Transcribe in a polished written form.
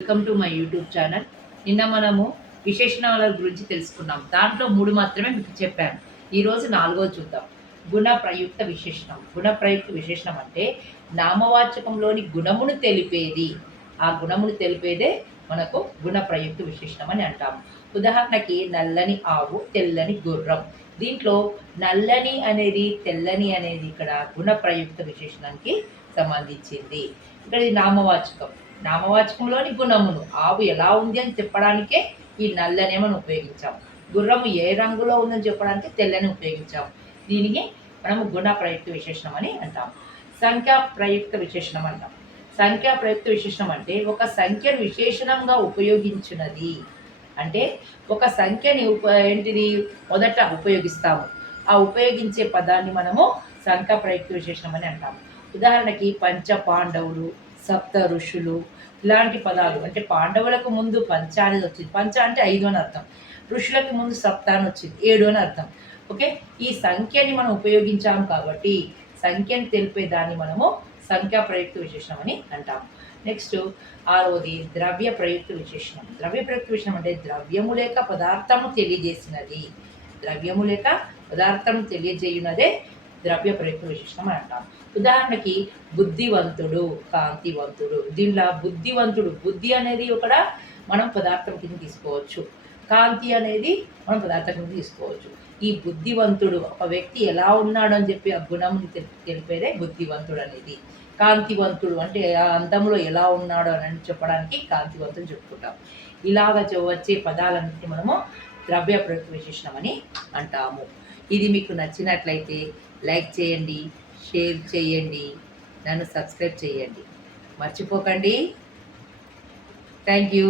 Welcome to my YouTube channel. నిన్న మనము విశేషణాల గురించి తెలుసుకున్నాం. దాంట్లో 3 మాత్రమే మీకు చెప్పాను. ఈరోజు 4వది చూద్దాం. గుణ ప్రయుక్త విశేషణం. గుణ ప్రయుక్త విశేషణం అంటే నామవాచకంలోని గుణమును తెలిపేది. ఆ గుణమును తెలిపేదే మనకు గుణ ప్రయుక్త విశేషణం అని అంటాము. ఉదాహరణకి నల్లని ఆవు, తెల్లని గుర్రం. దీంట్లో నల్లని అనేది, తెల్లని అనేది ఇక్కడ గుణ ప్రయుక్త విశేషణానికి సంబంధించింది. ఇక్కడ ఇది నామవాచకం. నామవాచకంలోని గుణమును ఆవు ఎలా ఉంది అని చెప్పడానికే ఈ నల్లని మనం ఉపయోగించాం. గుర్రము ఏ రంగులో ఉందని చెప్పడానికి తెల్లని ఉపయోగించాం. దీనికి మనము గుణ ప్రయుక్త విశేషణం అని అంటాం. సంఖ్యా ప్రయుక్త విశేషణం అంటాం. సంఖ్యా ప్రయుక్త విశేషణం అంటే ఒక సంఖ్యను విశేషణంగా ఉపయోగించినది. అంటే ఒక సంఖ్యని ఏంటిది మొదట ఉపయోగిస్తాము. ఆ ఉపయోగించే పదాన్ని మనము సంఖ్యా ప్రయుక్త విశేషణం అని అంటాము. ఉదాహరణకి పంచ పాండవులు, సప్త ఋషులు, ఇలాంటి పదాలు. అంటే పాండవులకు ముందు పంచ అనేది వచ్చింది. పంచ అంటే 5 అని అర్థం. ఋషులకి ముందు సప్త అని వచ్చింది, 7 అని అర్థం. ఓకే, ఈ సంఖ్యని మనం ఉపయోగించాము కాబట్టి సంఖ్యని తెలిపేదాన్ని మనము సంఖ్యా ప్రయుక్త విశేషణం అని అంటాము. నెక్స్ట్ 6వది ద్రవ్య ప్రయుక్త విశేషణం. ద్రవ్య ప్రయుక్త విశేషణం అంటే ద్రవ్యము లేక పదార్థము తెలియజేసినది. ద్రవ్యము లేక పదార్థము తెలియజేయునదే ద్రవ్య ప్రయుక్త విశేషణం అని అంటాం. ఉదాహరణకి బుద్ధివంతుడు, కాంతివంతుడు. దీనిలో బుద్ధివంతుడు, బుద్ధి అనేది ఒక మనం పదార్థం కింద తీసుకోవచ్చు. కాంతి అనేది మనం పదార్థం కింద తీసుకోవచ్చు. ఈ బుద్ధివంతుడు ఒక వ్యక్తి ఎలా ఉన్నాడు అని చెప్పి ఆ గుణముని తెలిపేదే బుద్ధివంతుడు అనేది. కాంతివంతుడు అంటే ఆ అందంలో ఎలా ఉన్నాడు అని చెప్పడానికి కాంతివంతుడు చెప్పుకుంటాం. ఇలాగ వచ్చే పదాలన్నింటినీ మనము ద్రవ్య ప్రయుక్త విశేషణం అని అంటాము. ఇది మీకు నచ్చినట్లయితే లైక్ చేయండి, షేర్ చేయండి, నన్ను సబ్స్క్రైబ్ చేయండి. మర్చిపోకండి. Thank you.